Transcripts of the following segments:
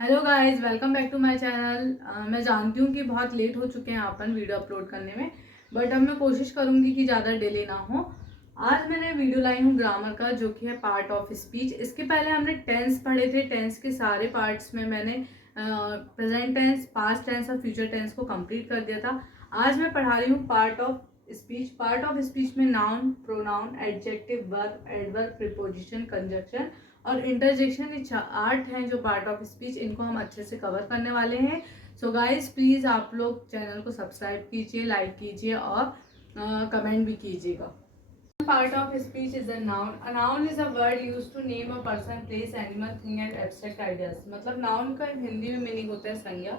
Hello guys, welcome back to my channel. मैं जानती हूँ कि बहुत लेट हो चुके हैं अपन वीडियो अपलोड करने में, बट अब मैं कोशिश करूँगी कि ज़्यादा डिले ना हो। आज मैंने वीडियो लाई हूँ ग्रामर का, जो कि है पार्ट ऑफ स्पीच। इसके पहले हमने टेंस पढ़े थे। टेंस के सारे पार्ट्स में मैंने प्रेजेंट टेंस, पास्ट टेंस और फ्यूचर टेंस को कंप्लीट कर दिया था। आज मैं पढ़ा रही हूँ part of speech. Part of speech में noun, pronoun, adjective, verb, adverb, preposition, conjunction और इंटरजेक्शन, ये 8 हैं जो पार्ट ऑफ स्पीच। इनको हम अच्छे से कवर करने वाले हैं। सो गाइस, प्लीज आप लोग चैनल को सब्सक्राइब कीजिए, लाइक कीजिए और कमेंट भी कीजिएगा। Part of speech is a noun. A noun is a word used to name a person, place, animal, thing and abstract ideas. मतलब noun का हिंदी में मीनिंग होता है संज्ञा।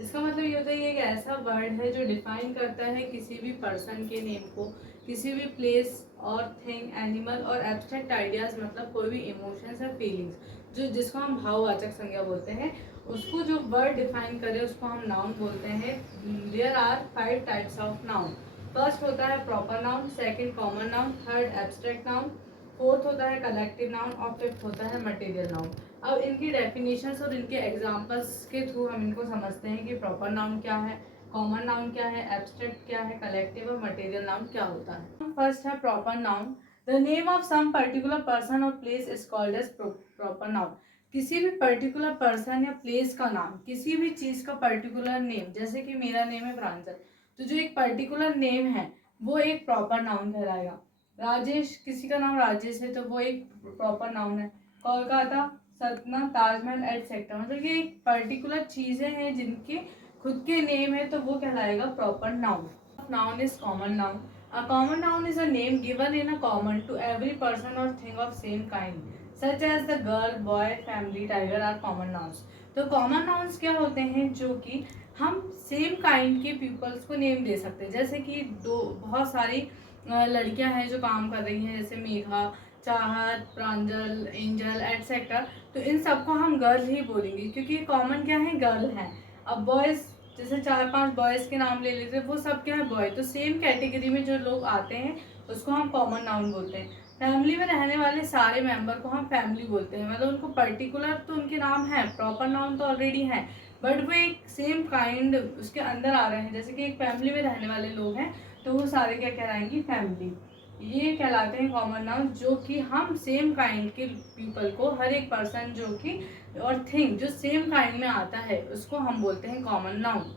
इसका मतलब ये होता है ये एक ऐसा वर्ड है जो डिफाइन करता है किसी भी पर्सन के नेम को, किसी भी प्लेस और थिंग, एनिमल और एब्स्ट्रैक्ट आइडियाज, मतलब कोई भी इमोशंस या फीलिंग्स जो जिसको हम भाववाचक संज्ञा बोलते हैं, उसको जो वर्ड डिफाइन करे उसको हम नाउन बोलते हैं। There are 5 types of noun. First होता है proper noun, second common noun, third abstract noun, fourth होता है कलेक्टिव नाउन और फिफ्थ होता है मटेरियल नाउन। अब इनकी डेफिनेशंस और इनके एग्जांपल्स के थ्रू हम इनको समझते हैं कि प्रॉपर नाउन क्या है, कॉमन नाउन क्या है, एब्स्ट्रैक्ट क्या है, कलेक्टिव और मटेरियल नाउन क्या होता है। फर्स्ट है proper noun. The name of some particular person और place is called as proper noun. किसी भी पर्टिकुलर पर्सन या प्लेस का नाम, किसी भी चीज का पर्टिकुलर नेम, जैसे कि मेरा नेम है प्रांजल, तो जो एक पर्टिकुलर नेम है वो एक प्रॉपर नाउन कहलाएगा। राजेश, किसी का नाम राजेश है तो वो एक प्रॉपर नाउन है। कोलकाता, सतना, ताजमहल एटसेट्रा, मतलब ये एक पर्टिकुलर चीजें हैं जिनके खुद के नेम है तो वो कहलाएगा proper noun. Noun is common noun. A common noun is a name given in a common to every person or thing of same kind, such as the girl, boy, family, tiger are common nouns. तो common nouns क्या होते हैं जो कि हम same kind के peoples को name दे सकते हैं। जैसे कि बहुत सारी लड़कियां हैं जो काम कर रही हैं, जैसे मेघा, चाहत, प्रांजल, एंजल एटसेट्रा, तो इन सबको हम गर्ल ही बोलेंगे क्योंकि कॉमन क्या है, गर्ल है। अब बॉयज, जैसे 4-5 बॉयज के नाम ले लेते हैं, वो सब क्या है, बॉय। तो सेम कैटेगरी में जो लोग आते हैं उसको हम कॉमन नाउन बोलते हैं। फैमिली में रहने वाले सारे मेंबर को हम फैमिली बोलते हैं, मतलब उनको पर्टिकुलर तो उनके नाम है, प्रॉपर नाउन तो ऑलरेडी है, बट वो एक सेम काइंड उसके अंदर आ रहे हैं। जैसे कि एक फैमिली में रहने वाले लोग हैं तो वो सारे क्या कहलाएंगी, फैमिली। ये कहलाते हैं कॉमन नाउन, जो कि हम सेम काइंड के पीपल को, हर एक पर्सन जो कि और थिंग जो सेम काइंड में आता है उसको हम बोलते हैं common noun.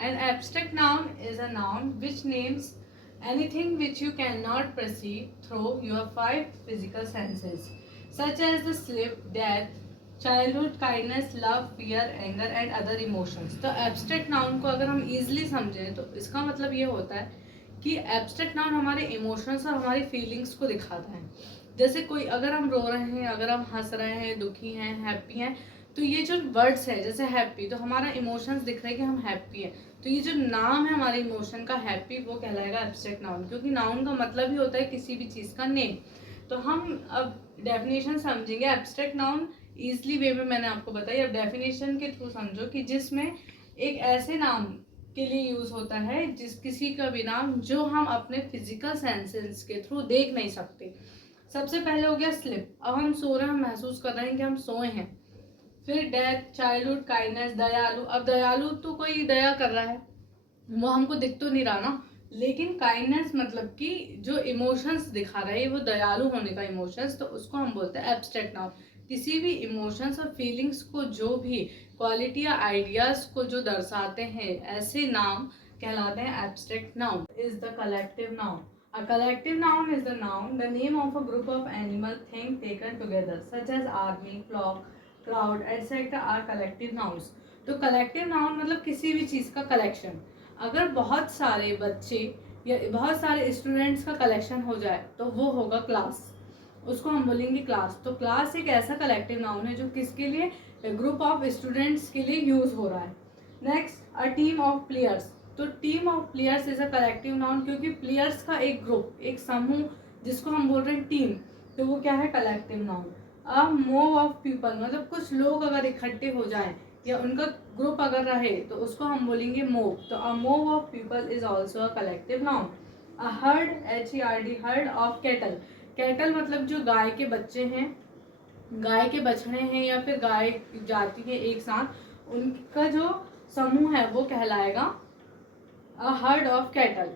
An abstract noun is a noun which names anything which you cannot perceive through your 5 physical senses, such as the sleep, death, childhood, kindness, love, fear, anger and other emotions. तो abstract noun को अगर हम easily समझें तो इसका मतलब ये होता है कि एब्स्ट्रैक्ट नाउन हमारे इमोशंस और हमारी फीलिंग्स को दिखाता है। जैसे कोई, अगर हम रो रहे हैं, अगर हम हंस रहे हैं, दुखी हैं, हैप्पी हैं, तो ये जो वर्ड्स है, जैसे हैप्पी, तो हमारा इमोशंस दिख रहा है कि हम हैप्पी है, तो ये जो नाम है हमारे इमोशन का हैप्पी, वो कहलाएगा एब्स्ट्रैक्ट नाउन, क्योंकि नाउन का मतलब ही होता है किसी भी चीज़ का नेम। तो हम अब डेफिनेशन समझेंगे। एब्स्ट्रैक्ट नाउन ईजिली वे में मैंने आपको बताई, अब डेफिनेशन के थ्रू समझो कि जिसमें एक ऐसे नाम के लिए यूज होता है जिस किसी का भी नाम जो हम अपने फिजिकल सेंसेस के थ्रू देख नहीं सकते। सबसे पहले हो गया स्लिप। अब हम सो रहे हैं, हम महसूस कर रहे हैं कि हम सोए हैं। फिर डेथ, चाइल्डहुड, काइंडनेस, दयालु। अब दयालु तो कोई दया कर रहा है, वो हमको दिख तो नहीं रहा ना, लेकिन काइंडनेस मतलब कि जो इमोशंस दिखा रहा है वो दयालु होने का इमोशंस, तो उसको हम बोलते हैं एब्स्ट्रैक्ट नाउन। किसी भी इमोशंस और फीलिंग्स को, जो भी क्वालिटी या आइडियाज को जो दर्शाते हैं, ऐसे नाम कहलाते हैं abstract noun. Is the collective noun. A collective noun is the noun, the name of a group of animal thing taken together, such as army, flock, crowd, etc. are collective nouns. तो collective noun मतलब किसी भी चीज़ का collection. अगर बहुत सारे बच्चे या बहुत सारे स्टूडेंट्स का कलेक्शन हो जाए तो वो होगा क्लास, उसको हम बोलेंगे क्लास। तो क्लास एक ऐसा कलेक्टिव नाउन है जो किसके लिए, ग्रुप ऑफ स्टूडेंट्स के लिए यूज हो रहा है। Next, a team of players. तो team of players is a collective noun, क्योंकि प्लेयर्स का एक ग्रुप, एक समूह, जिसको हम बोल रहे हैं टीम, तो वो क्या है, collective noun. A mob of people, मतलब कुछ लोग अगर इकट्ठे हो जाएं या उनका ग्रुप अगर रहे तो उसको हम बोलेंगे मोव। तो a mob of people is also a collective noun. A herd, HERD, herd of cattle. Cattle मतलब जो गाय के बच्चे हैं, गाय के बछड़े हैं या फिर गाय जाती है एक साथ, उनका जो समूह है वो कहलाएगा अ हर्ड ऑफ कैटल।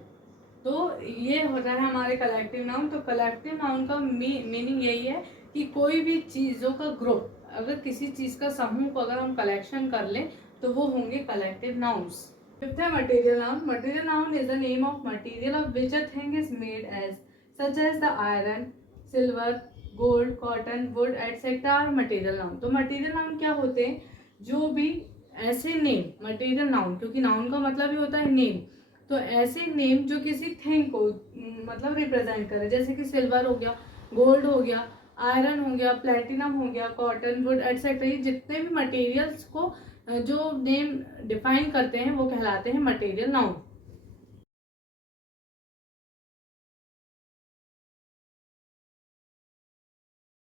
तो ये होता है हमारे कलेक्टिव नाउन। तो कलेक्टिव नाउन का मीनिंग यही है कि कोई भी चीज़ों का ग्रुप, अगर किसी चीज़ का समूह को अगर हम कलेक्शन कर लें तो वो होंगे कलेक्टिव नाउन्स। फिफ्थ है material noun. Material noun is the name of material of which a thing is made as, such as the iron, silver, gold, cotton, wood etcetera are material noun. तो material noun क्या होते हैं? जो भी ऐसे name, material noun क्योंकि noun का मतलब ही होता है नेम, तो ऐसे नेम जो किसी थिंग को मतलब रिप्रेजेंट करे, जैसे कि सिल्वर हो गया, गोल्ड हो गया, आयरन हो गया, प्लेटिनम हो गया, कॉटन, वुड एटसेट्रा, ये जितने भी मटेरियल्स को जो नेम डिफाइन करते हैं वो कहलाते हैं मटेरियल नाउन।